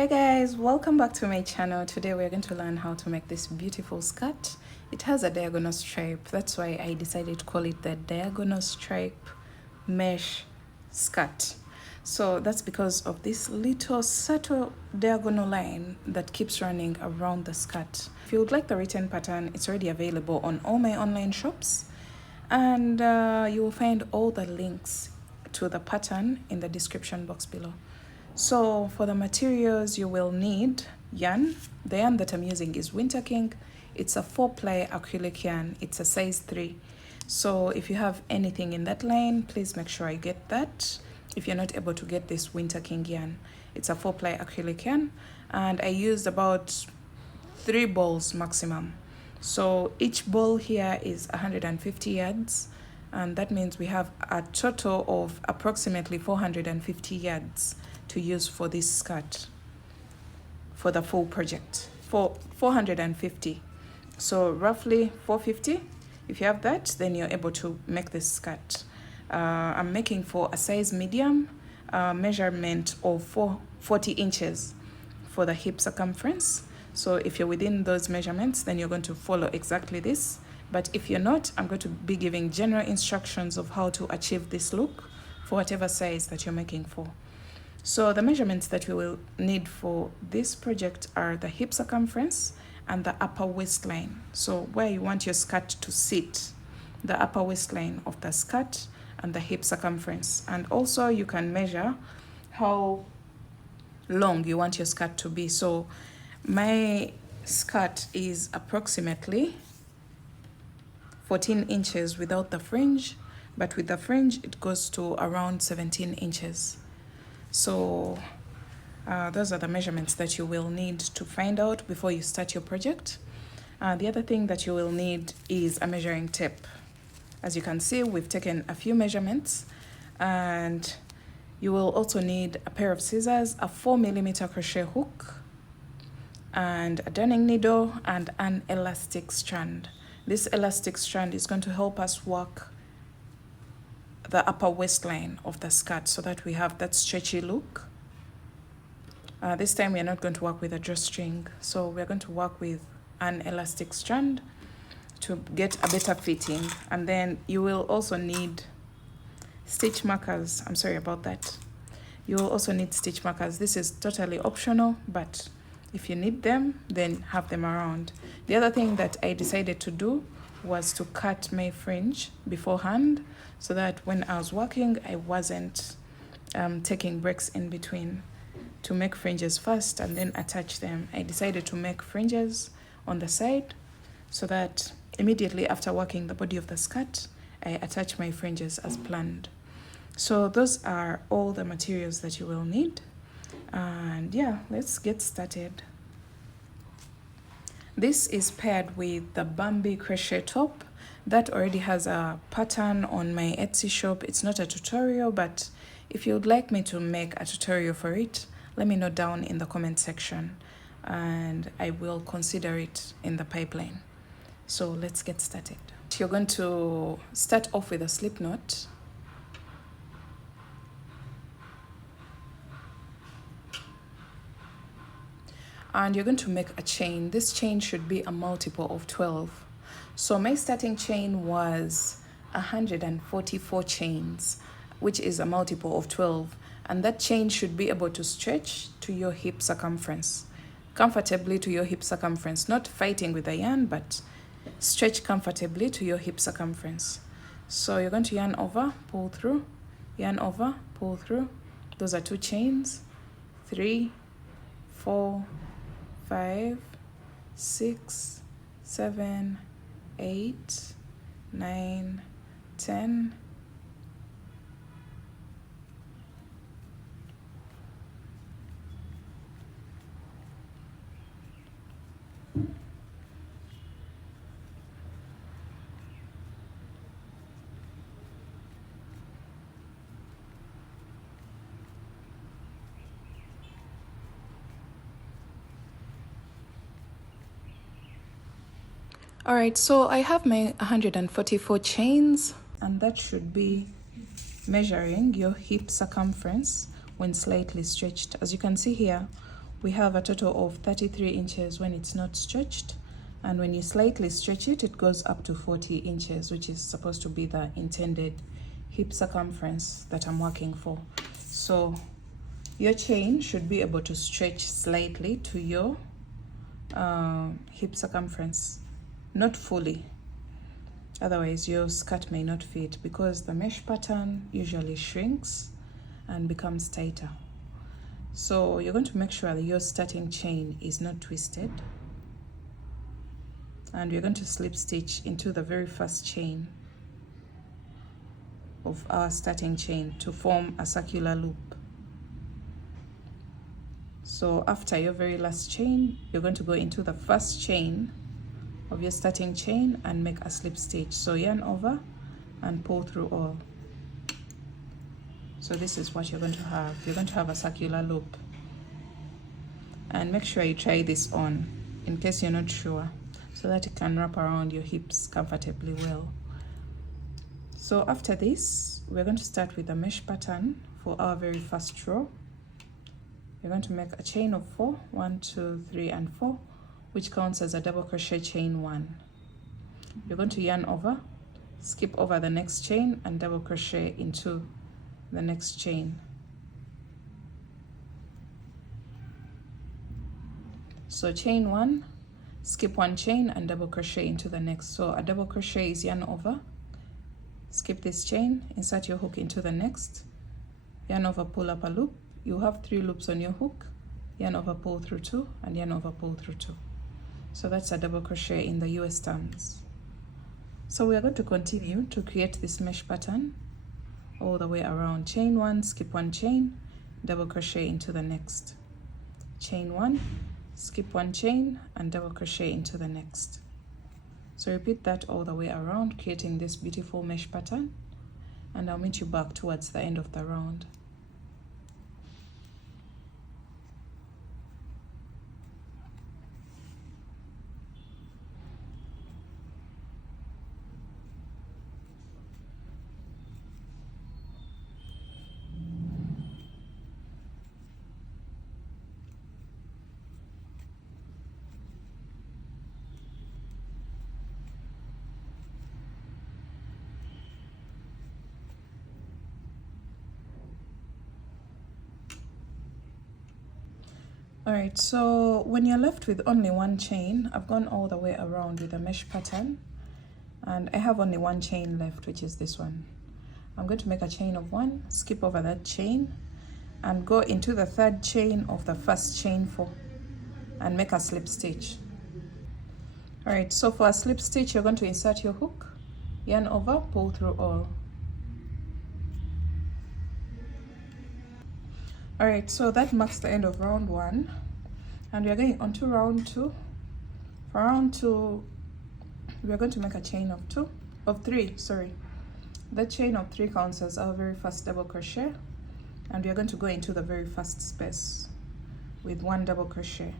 Hi guys, welcome back to my channel. Today we're going to learn how to make this beautiful skirt. It has a diagonal stripe, that's why I decided to call it the diagonal stripe mesh skirt. So that's because of this little subtle diagonal line that keeps running around the skirt. If you would like the written pattern, it's already available on all my online shops, and you will find all the links to the pattern in the description box below. So for the materials, you will need yarn. The yarn that I'm using is Winter King. It's a 4-ply acrylic yarn. It's a size 3. So if you have anything in that line, please make sure I get that. If you're not able to get this Winter King yarn, it's a 4-ply acrylic yarn. And I used about 3 balls maximum. So each ball here is 150 yards. And that means we have a total of approximately 450 yards to use for this skirt for the full project. For 450, so roughly 450. If you have that, then you're able to make this skirt. I'm making for a size medium, measurement of 40 inches for the hip circumference. So if you're within those measurements, then you're going to follow exactly this. But if you're not, I'm going to be giving general instructions of how to achieve this look for whatever size that you're making for. So the measurements that we will need for this project are the hip circumference and the upper waistline. So where you want your skirt to sit, the upper waistline of the skirt and the hip circumference. And also you can measure how long you want your skirt to be. So my skirt is approximately 14 inches without the fringe, but with the fringe it goes to around 17 inches. So those are the measurements that you will need to find out before you start your project. The other thing that you will need is a measuring tape. As you can see, we've taken a few measurements, and you will also need a pair of scissors, a 4mm crochet hook, and a darning needle and an elastic strand. This elastic strand is going to help us work the upper waistline of the skirt so that we have that stretchy look. This time we're not going to work with a drawstring, so we're going to work with an elastic strand to get a better fitting. And then you will also need stitch markers. I'm sorry about that. You will also need stitch markers. This is totally optional, but if you need them, then have them around. The other thing that I decided to do was to cut my fringe beforehand, so that when I was working, I wasn't taking breaks in between to make fringes first and then attach them. I decided to make fringes on the side so that immediately after working the body of the skirt, I attach my fringes as planned. So those are all the materials that you will need. And yeah, let's get started. This is paired with the Bambi crochet top that already has a pattern on my Etsy shop. It's not a tutorial, but if you would like me to make a tutorial for it, let me know down in the comment section and I will consider it in the pipeline. So let's get started. You're going to start off with a slip knot. And you're going to make a chain. This chain should be a multiple of 12. So my starting chain was 144 chains, which is a multiple of 12. And that chain should be able to stretch to your hip circumference, comfortably to your hip circumference, not fighting with the yarn, but stretch comfortably to your hip circumference. So you're going to yarn over, pull through, yarn over, pull through. Those are 2 chains, 3, 4, 5, 6, 7, 8, 9, 10. Alright, so I have my 144 chains, and that should be measuring your hip circumference when slightly stretched. As you can see here, We have a total of 33 inches when it's not stretched, and when you slightly stretch it, it goes up to 40 inches, which is supposed to be the intended hip circumference that I'm working for. So your chain should be able to stretch slightly to your hip circumference, not fully. Otherwise your skirt may not fit, because the mesh pattern usually shrinks and becomes tighter. So you're going to make sure that your starting chain is not twisted, and you're going to slip stitch into the very first chain of our starting chain to form a circular loop. So after your very last chain, you're going to go into the first chain of your starting chain and make a slip stitch. So yarn over and pull through all. So this is what you're going to have. You're going to have a circular loop. And make sure you try this on in case you're not sure, so that it can wrap around your hips comfortably well. So after this, we're going to start with the mesh pattern for our very first row. You're going to make a chain of 4, 1, 2, 3, and 4, which counts as a double crochet chain 1. You're going to yarn over, skip over the next chain, and double crochet into the next chain. So chain 1, skip 1 chain and double crochet into the next. So a double crochet is yarn over, skip this chain, insert your hook into the next, yarn over, pull up a loop. You have 3 loops on your hook, yarn over, pull through 2, and yarn over, pull through 2. So that's a double crochet in the US terms. So we are going to continue to create this mesh pattern all the way around. Chain 1, skip 1 chain, double crochet into the next. Chain 1, skip 1 chain, and double crochet into the next. So repeat that all the way around, creating this beautiful mesh pattern, and I'll meet you back towards the end of the round. Alright, so when you're left with only 1 chain, I've gone all the way around with a mesh pattern, and I have only 1 chain left, which is this one. I'm going to make a chain of 1, skip over that chain, and go into the 3rd chain of the first chain 4 and make a slip stitch. Alright, so for a slip stitch, you're going to insert your hook, yarn over, pull through all. Alright, so that marks the end of round 1, and we are going on to round 2. For round 2, we are going to make a chain of 3. That chain of 3 counts as our very first double crochet, and we are going to go into the very first space with 1 double crochet.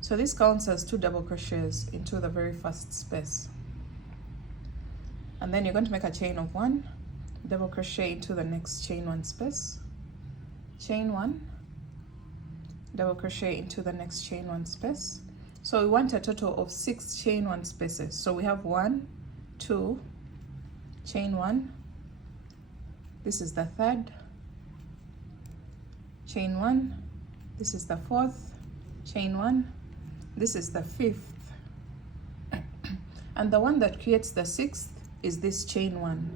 So this counts as 2 double crochets into the very first space. And then you're going to make a chain of 1, double crochet into the next chain 1 space, chain 1, double crochet into the next chain 1 space. So we want a total of 6 chain 1 spaces. So we have 1, 2, chain 1, this is the 3rd, chain 1, this is the 4th, chain 1, this is the 5th, and the one that creates the 6th is this chain 1.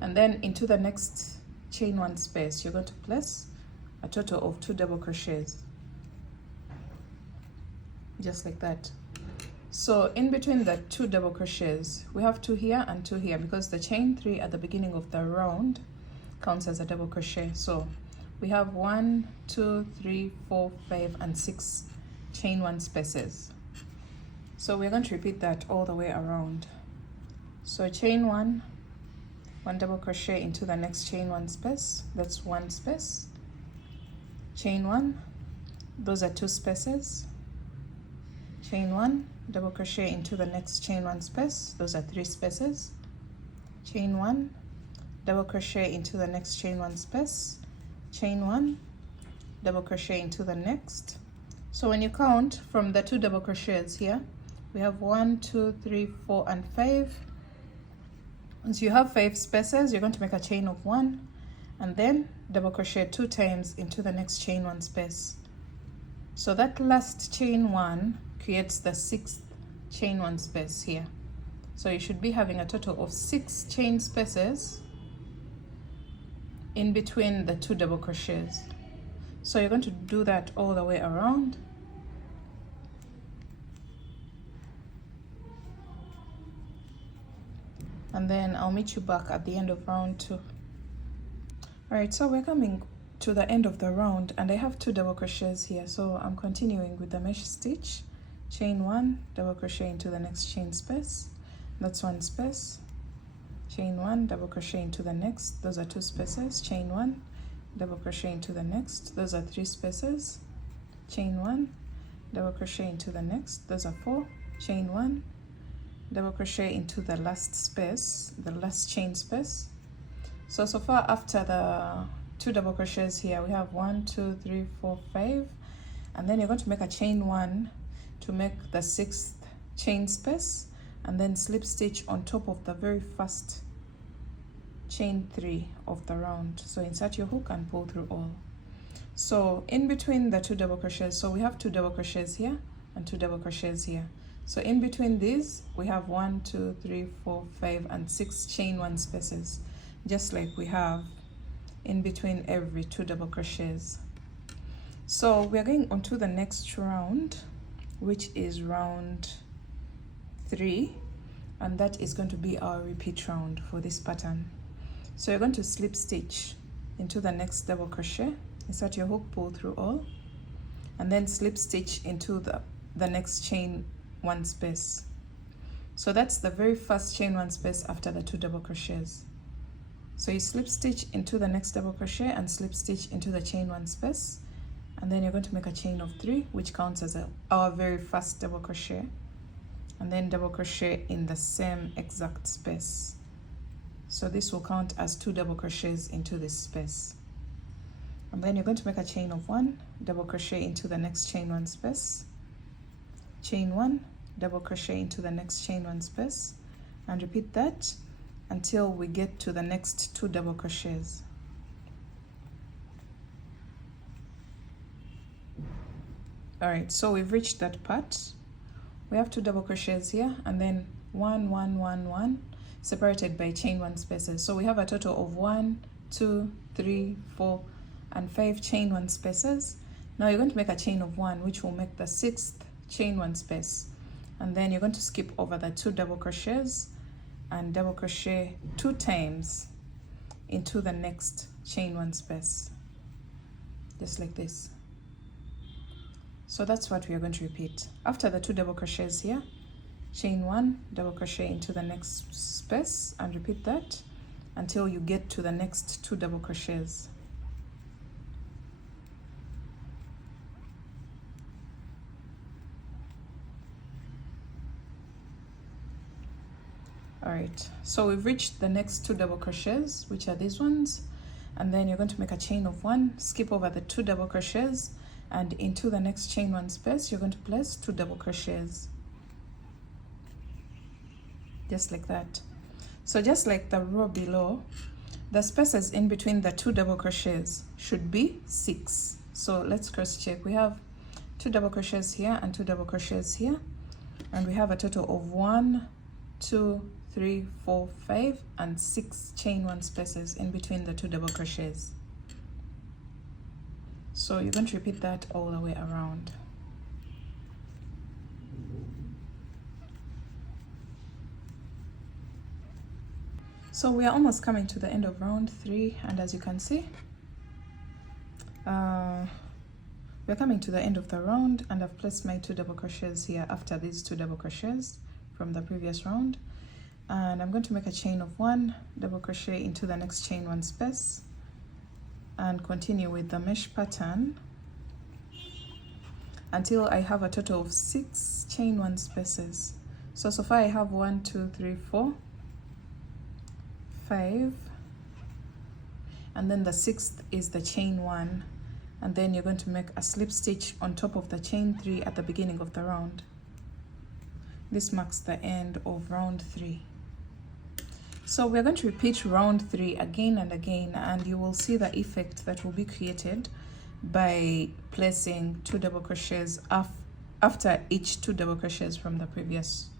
And then into the next chain 1 space, you're going to place a total of 2 double crochets, just like that. So in between the 2 double crochets, we have 2 here and 2 here, because the chain 3 at the beginning of the round counts as a double crochet. So we have 1, 2, 3, 4, 5, and 6 chain 1 spaces. So we're going to repeat that all the way around. So chain 1, 1 double crochet into the next chain 1 space, that's 1 space, chain 1, those are 2 spaces, chain 1, double crochet into the next chain 1 space, those are 3 spaces, chain 1, double crochet into the next chain 1 space, chain 1, double crochet into the next. So when you count from the 2 double crochets here, we have 1, 2, 3, 4, and 5. Once you have 5 spaces, you're going to make a chain of 1 and then double crochet 2 times into the next chain 1 space. So that last chain 1 creates the 6th chain 1 space here. So you should be having a total of 6 chain spaces in between the 2 double crochets. So you're going to do that all the way around. And then I'll meet you back at the end of round 2. Alright, so we're coming to the end of the round and I have 2 double crochets here. So I'm continuing with the mesh stitch. Chain 1, double crochet into the next chain space. That's 1 space. Chain 1, double crochet into the next. Those are 2 spaces. Chain 1, double crochet into the next. Those are 3 spaces. Chain 1, double crochet into the next. Those are 4. Chain 1, double crochet into the last space, the last chain space. So far after the 2 double crochets here, we have 1, 2, 3, 4, 5, and then you're going to make a chain 1 to make the 6th chain space, and then slip stitch on top of the very first chain 3 of the round. So insert your hook and pull through all. So in between the 2 double crochets, so we have 2 double crochets here and 2 double crochets here. So in between these, we have 1, 2, 3, 4, 5, and 6 chain 1 spaces, just like we have in between every 2 double crochets. So we are going on to the next round, which is round 3, and that is going to be our repeat round for this pattern. So you're going to slip stitch into the next double crochet, insert your hook, pull through all, and then slip stitch into the next chain 1 space. So that's the very first chain 1 space after the 2 double crochets. So you slip stitch into the next double crochet and slip stitch into the chain 1 space, and then you're going to make a chain of 3, which counts as our very first double crochet, and then double crochet in the same exact space. So this will count as 2 double crochets into this space, and then you're going to make a chain of 1, double crochet into the next chain 1 space, chain 1, double crochet into the next chain 1 space, and repeat that until we get to the next 2 double crochets. Alright, so we've reached that part. We have 2 double crochets here, and then 1, 1, 1, 1, separated by chain 1 spaces. So we have a total of 1, 2, 3, 4, and 5 chain 1 spaces. Now you're going to make a chain of 1, which will make the 6th chain 1 space, and then you're going to skip over the 2 double crochets and double crochet 2 times into the next chain 1 space, just like this. So that's what we are going to repeat. After the 2 double crochets here, chain 1, double crochet into the next space, and repeat that until you get to the next 2 double crochets. Alright, so we've reached the next 2 double crochets, which are these ones, and then you're going to make a chain of 1, skip over the 2 double crochets, and into the next chain 1 space you're going to place 2 double crochets, just like that. So just like the row below, the spaces in between the 2 double crochets should be 6. So let's cross check. We have 2 double crochets here and 2 double crochets here, and we have a total of 1, 2, 3, 4, 5, and 6 chain 1 spaces in between the 2 double crochets. So you're going to repeat that all the way around. So we are almost coming to the end of round 3, and as you can see, we're coming to the end of the round, and I've placed my 2 double crochets here after these 2 double crochets from the previous round, and I'm going to make a chain of 1, double crochet into the next chain 1 space, and continue with the mesh pattern until I have a total of 6 chain 1 spaces. So far I have 1, 2, 3, 4, 5, and then the 6th is the chain 1, and then you're going to make a slip stitch on top of the chain 3 at the beginning of the round. This marks the end of round 3. So we're going to repeat round 3 again and again, and you will see the effect that will be created by placing 2 double crochets after each 2 double crochets from the previous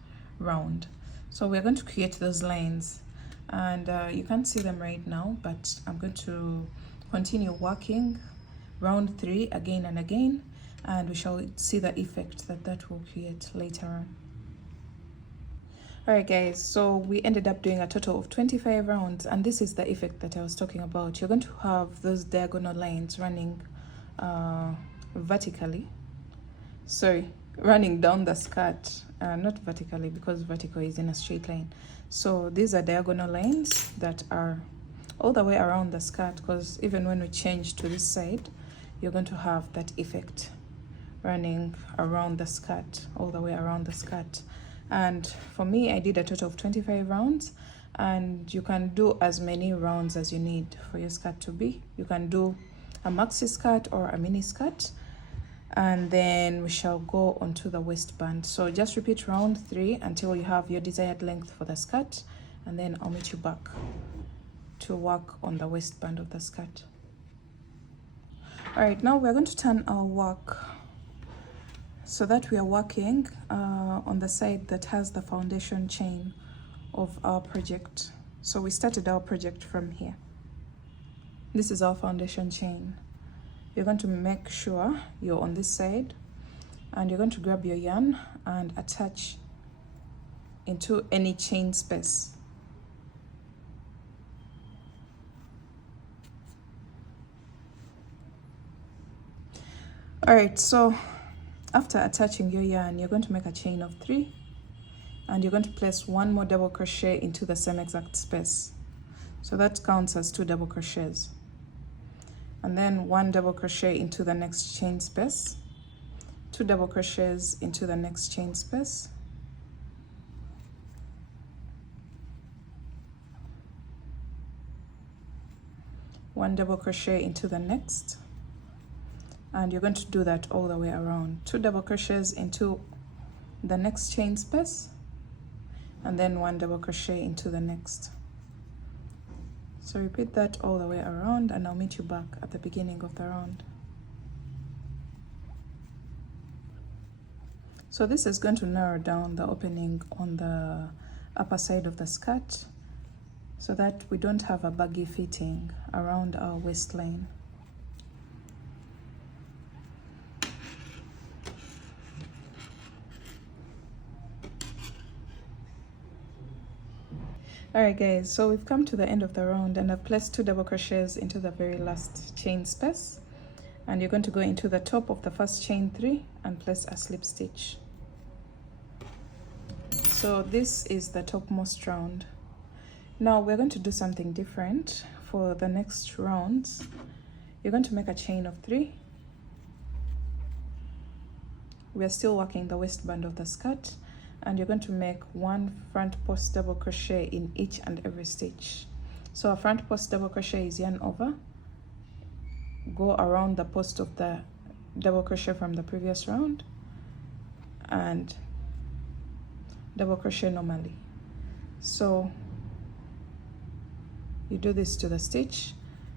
round. So we're going to create those lines, and you can't see them right now, but I'm going to continue working round 3 again and again, and we shall see the effect that that will create later on. Alright guys, so we ended up doing a total of 25 rounds, and this is the effect that I was talking about. You're going to have those diagonal lines running vertically, sorry, running down the skirt, not vertically, because vertical is in a straight line. So these are diagonal lines that are all the way around the skirt, because even when we change to this side, you're going to have that effect running around the skirt, all the way around the skirt. And for me, I did a total of 25 rounds, and you can do as many rounds as you need for your skirt to be. You can do a maxi skirt or a mini skirt, and then we shall go onto the waistband. So just repeat round 3 until you have your desired length for the skirt, and then I'll meet you back to work on the waistband of the skirt. All right, now we're going to turn our work so that we are working on the side that has the foundation chain of our project. So we started our project from here. This is our foundation chain. You're going to make sure you're on this side, and you're going to grab your yarn and attach into any chain space. All right, so after attaching your yarn, you're going to make a chain of 3, and you're going to place 1 more double crochet into the same exact space. So that counts as 2 double crochets. And then 1 double crochet into the next chain space, 2 double crochets into the next chain space, one double crochet into the next, and you're going to do that all the way around. 2 double crochets into the next chain space, and then 1 double crochet into the next. So repeat that all the way around, and I'll meet you back at the beginning of the round. So this is going to narrow down the opening on the upper side of the skirt, so that we don't have a baggy fitting around our waistline. Alright guys, so we've come to the end of the round, and I've placed 2 double crochets into the very last chain space, and you're going to go into the top of the first chain 3 and place a slip stitch. So this is the topmost round. Now we're going to do something different for the next rounds. You're going to make a chain of 3. We are still working the waistband of the skirt, and you're going to make 1 front post double crochet in each and every stitch. So a front post double crochet is yarn over, go around the post of the double crochet from the previous round, and double crochet normally. So you do this to the stitch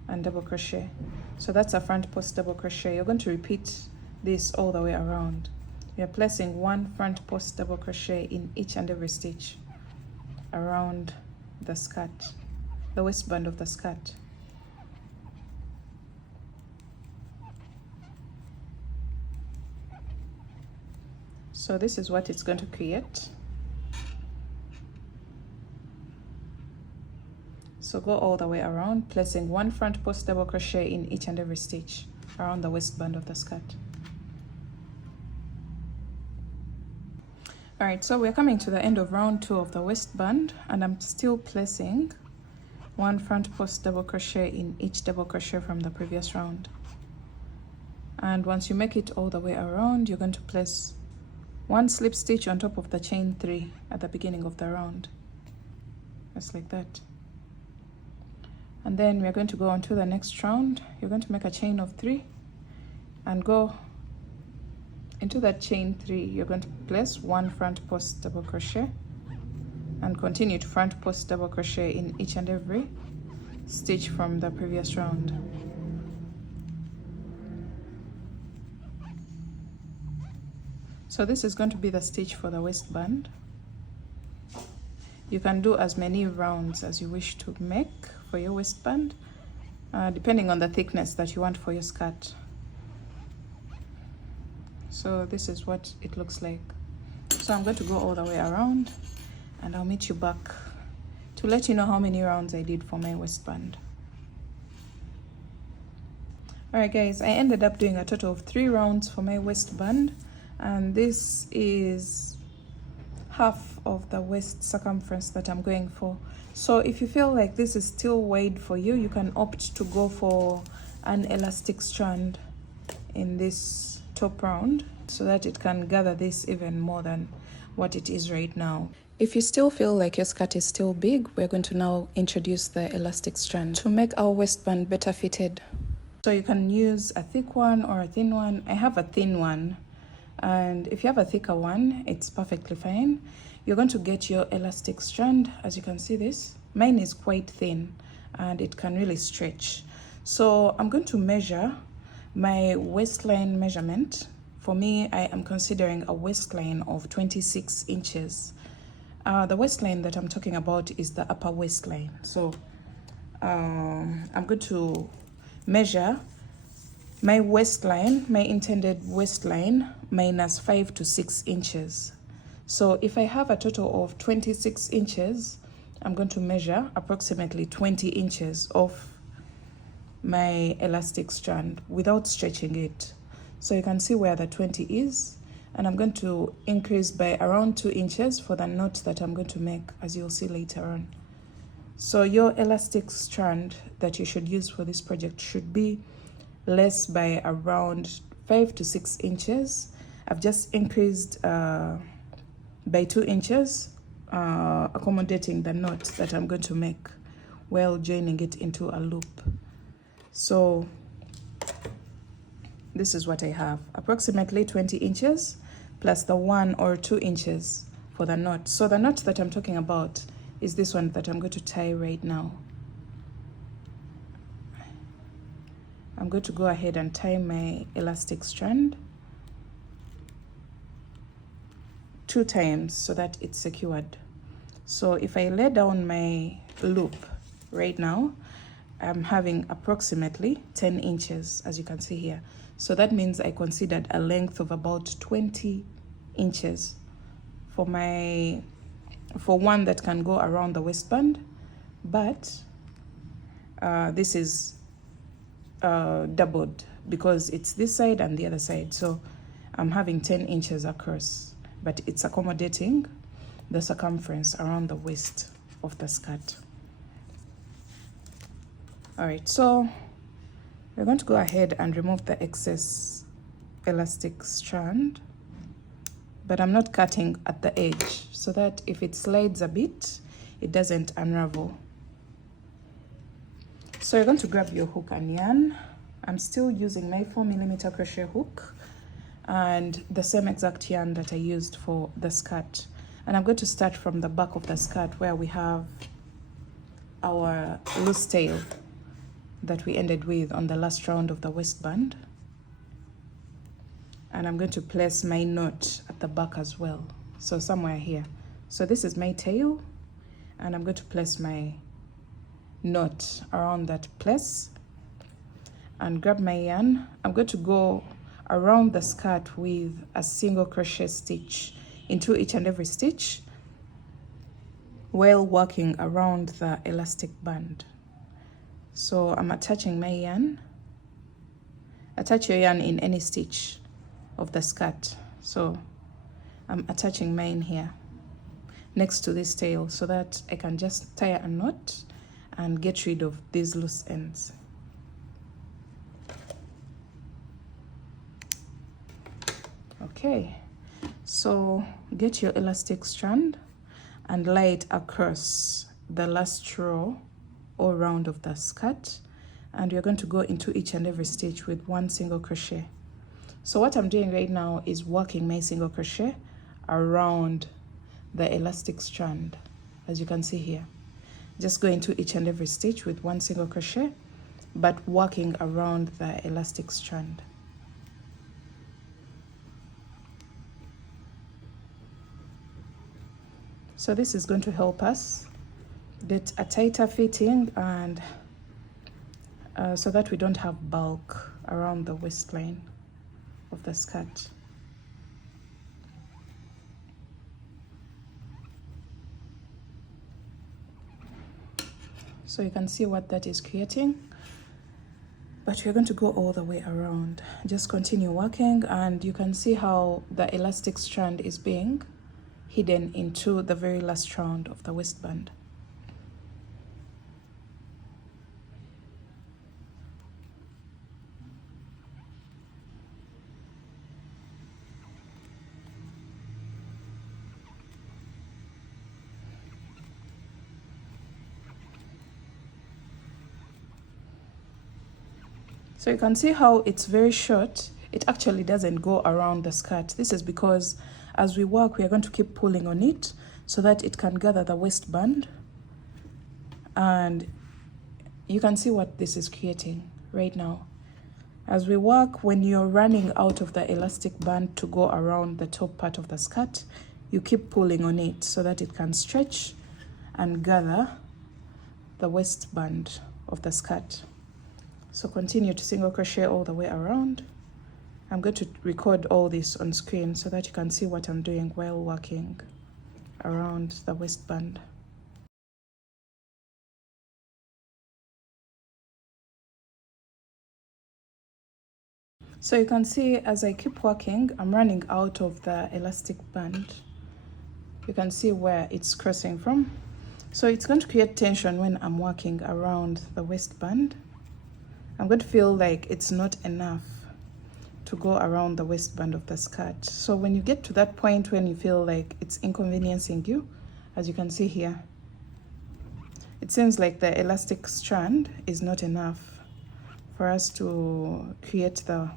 and double crochet. So that's a front post double crochet. You're going to repeat this all the way around. You're placing 1 front post double crochet in each and every stitch around the skirt, the waistband of the skirt. So this is what it's going to create. So go all the way around, placing 1 front post double crochet in each and every stitch around the waistband of the skirt. All right, so we're coming to the end of round 2 of the waistband, and I'm still placing 1 front post double crochet in each double crochet from the previous round. And once you make it all the way around, you're going to place 1 slip stitch on top of the chain 3 at the beginning of the round, just like that. And then we're going to go on to the next round. You're going to make a chain of 3, and go into that chain 3. You're going to place 1 front post double crochet and continue to front post double crochet in each and every stitch from the previous round. So this is going to be the stitch for the waistband. You can do as many rounds as you wish to make for your waistband, depending on the thickness that you want for your skirt. So this is what it looks like. So I'm going to go all the way around and I'll meet you back to let you know how many rounds I did for my waistband. Alright guys, I ended up doing a total of 3 rounds for my waistband, and this is half of the waist circumference that I'm going for. So if you feel like this is still wide for you, you can opt to go for an elastic strand in this top round so that it can gather this even more than what it is right now. If you still feel like your skirt is still big, we're going to now introduce the elastic strand to make our waistband better fitted. So you can use a thick one or a thin one. I have a thin one, and if you have a thicker one, it's perfectly fine. You're going to get your elastic strand. As you can see, this mine is quite thin and it can really stretch. So I'm going to measure my waistline measurement. For me, I am considering a waistline of 26 inches. The waistline that I'm talking about is the upper waistline. So I'm going to measure my waistline, my intended waistline, minus 5 to 6 inches. So if I have a total of 26 inches, I'm going to measure approximately 20 inches off my elastic strand without stretching it. So you can see where the 20 is, and I'm going to increase by around 2 inches for the knot that I'm going to make, as you'll see later on. So your elastic strand that you should use for this project should be less by around 5 to 6 inches. I've just increased by 2 inches, accommodating the knot that I'm going to make while joining it into a loop. So this is what I have, approximately 20 inches plus the 1 or 2 inches for the knot. So the knot that I'm talking about is this one that I'm going to tie right now. I'm going to go ahead and tie my elastic strand 2 times so that it's secured. So if I lay down my loop right now, I'm having approximately 10 inches, as you can see here. So that means I considered a length of about 20 inches for one that can go around the waistband, but this is doubled because it's this side and the other side. So I'm having 10 inches across, but it's accommodating the circumference around the waist of the skirt. All right, so we're going to go ahead and remove the excess elastic strand, but I'm not cutting at the edge so that if it slides a bit, it doesn't unravel. So you're going to grab your hook and yarn. I'm still using my 4mm crochet hook and the same exact yarn that I used for the skirt. And I'm going to start from the back of the skirt where we have our loose tail that we ended with on the last round of the waistband. And I'm going to place my knot at the back as well, so somewhere here. So this is my tail, and I'm going to place my knot around that place and grab my yarn. I'm going to go around the skirt with a single crochet stitch into each and every stitch while working around the elastic band. So I'm attaching my yarn. Attach your yarn in any stitch of the skirt. So I'm attaching mine here next to this tail so that I can just tie a knot and get rid of these loose ends. Okay, so get your elastic strand and lay it across the last row or round of the skirt, and you're going to go into each and every stitch with 1 single crochet So what I'm doing right now is working my single crochet around the elastic strand, as you can see here. Just going to each and every stitch with one single crochet, but working around the elastic strand. So this is going to help us get a tighter fitting, and so that we don't have bulk around the waistline of the skirt. So you can see what that is creating, but we're going to go all the way around. Just continue working, and you can see how the elastic strand is being hidden into the very last round of the waistband. So you can see how it's very short. It actually doesn't go around the skirt. This is because as we work, we are going to keep pulling on it so that it can gather the waistband. And you can see what this is creating right now. As we work, when you're running out of the elastic band to go around the top part of the skirt, you keep pulling on it so that it can stretch and gather the waistband of the skirt. So continue to single crochet all the way around. I'm going to record all this on screen so that you can see what I'm doing while working around the waistband. So you can see as I keep working, I'm running out of the elastic band. You can see where it's crossing from. So it's going to create tension when I'm working around the waistband. I'm going to feel like it's not enough to go around the waistband of the skirt. So when you get to that point when you feel like it's inconveniencing you, as you can see here, it seems like the elastic strand is not enough for us to create the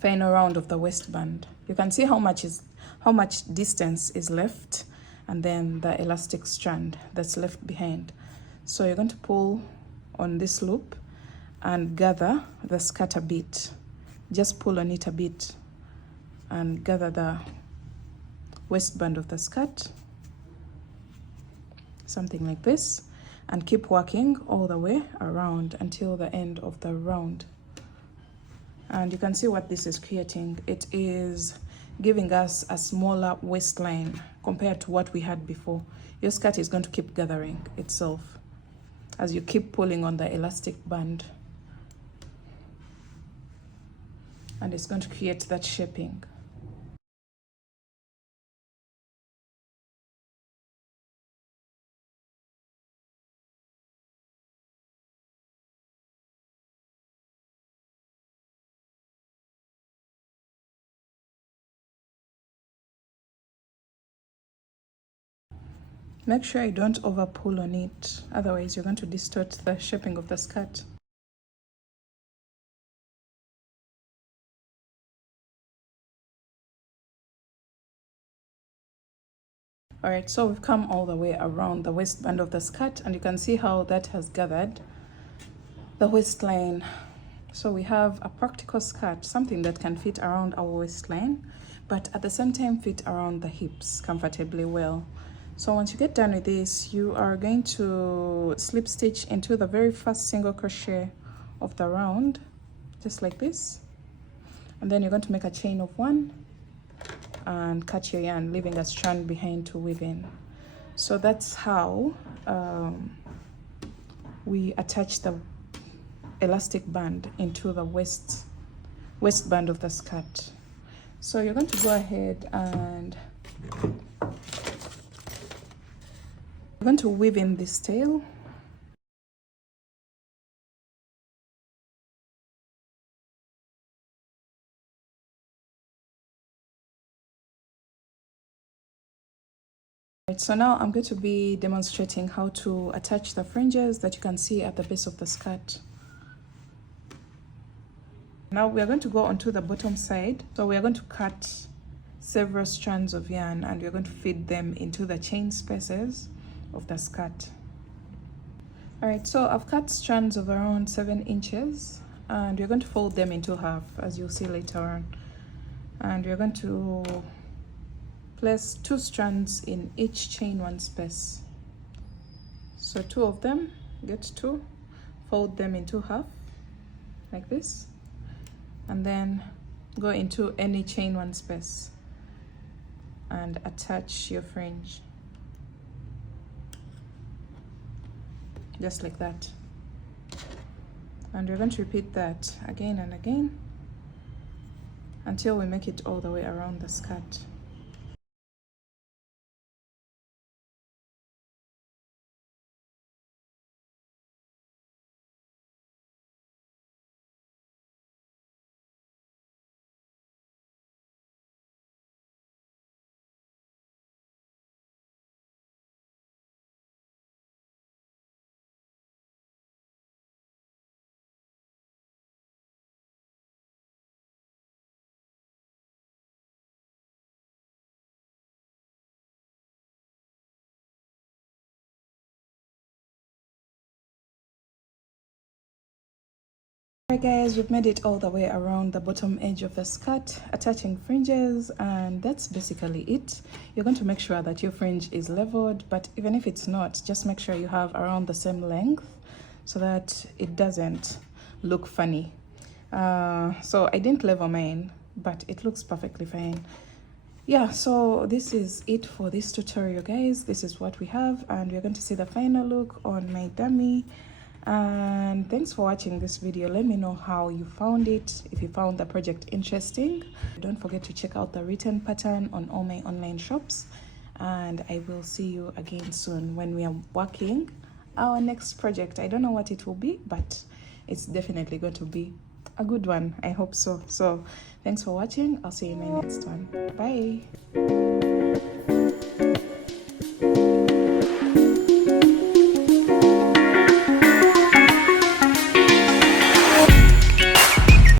final round of the waistband. You can see how much distance is left, and then the elastic strand that's left behind. So you're going to pull on this loop and gather the skirt a bit. Just pull on it a bit and gather the waistband of the skirt, something like this, and keep working all the way around until the end of the round. And you can see what this is creating. It is giving us a smaller waistline compared to what we had before. Your skirt is going to keep gathering itself as you keep pulling on the elastic band, and it's going to create that shaping. Make sure you don't over pull on it, otherwise you're going to distort the shaping of the skirt. All right, so we've come all the way around the waistband of the skirt, and you can see how that has gathered the waistline. So we have a practical skirt, something that can fit around our waistline, but at the same time fit around the hips comfortably well. So once you get done with this, you are going to slip stitch into the very first single crochet of the round, just like this. And then you're going to make a chain of 1 and cut your yarn, leaving a strand behind to weave in. So that's how we attach the elastic band into the waistband of the skirt. So you're going to go ahead and you're going to weave in this tail. Right, so now I'm going to be demonstrating how to attach the fringes that you can see at the base of the skirt. Now we are going to go onto the bottom side. So we are going to cut several strands of yarn and we're going to feed them into the chain spaces of the skirt. All right, so I've cut strands of around 7 inches and we're going to fold them into half, as you'll see later on. And we're going to place 2 strands in each chain 1 space. So 2 of them, get 2, fold them into half like this, and then go into any chain 1 space and attach your fringe just like that. And we're going to repeat that again and again until we make it all the way around the skirt. Alright guys, we've made it all the way around the bottom edge of the skirt, attaching fringes, and that's basically it. You're going to make sure that your fringe is leveled, but even if it's not, just make sure you have around the same length so that it doesn't look funny. So I didn't level mine, but it looks perfectly fine. Yeah, so this is it for this tutorial guys. This is what we have, and we're going to see the final look on my dummy. And thanks for watching this video. Let me know how you found it, if you found the project interesting. Don't forget to check out the written pattern on all my online shops, and I will see you again soon when we are working our next project. I don't know what it will be, but it's definitely going to be a good one. I hope so. So thanks for watching. I'll see you in my next one. Bye.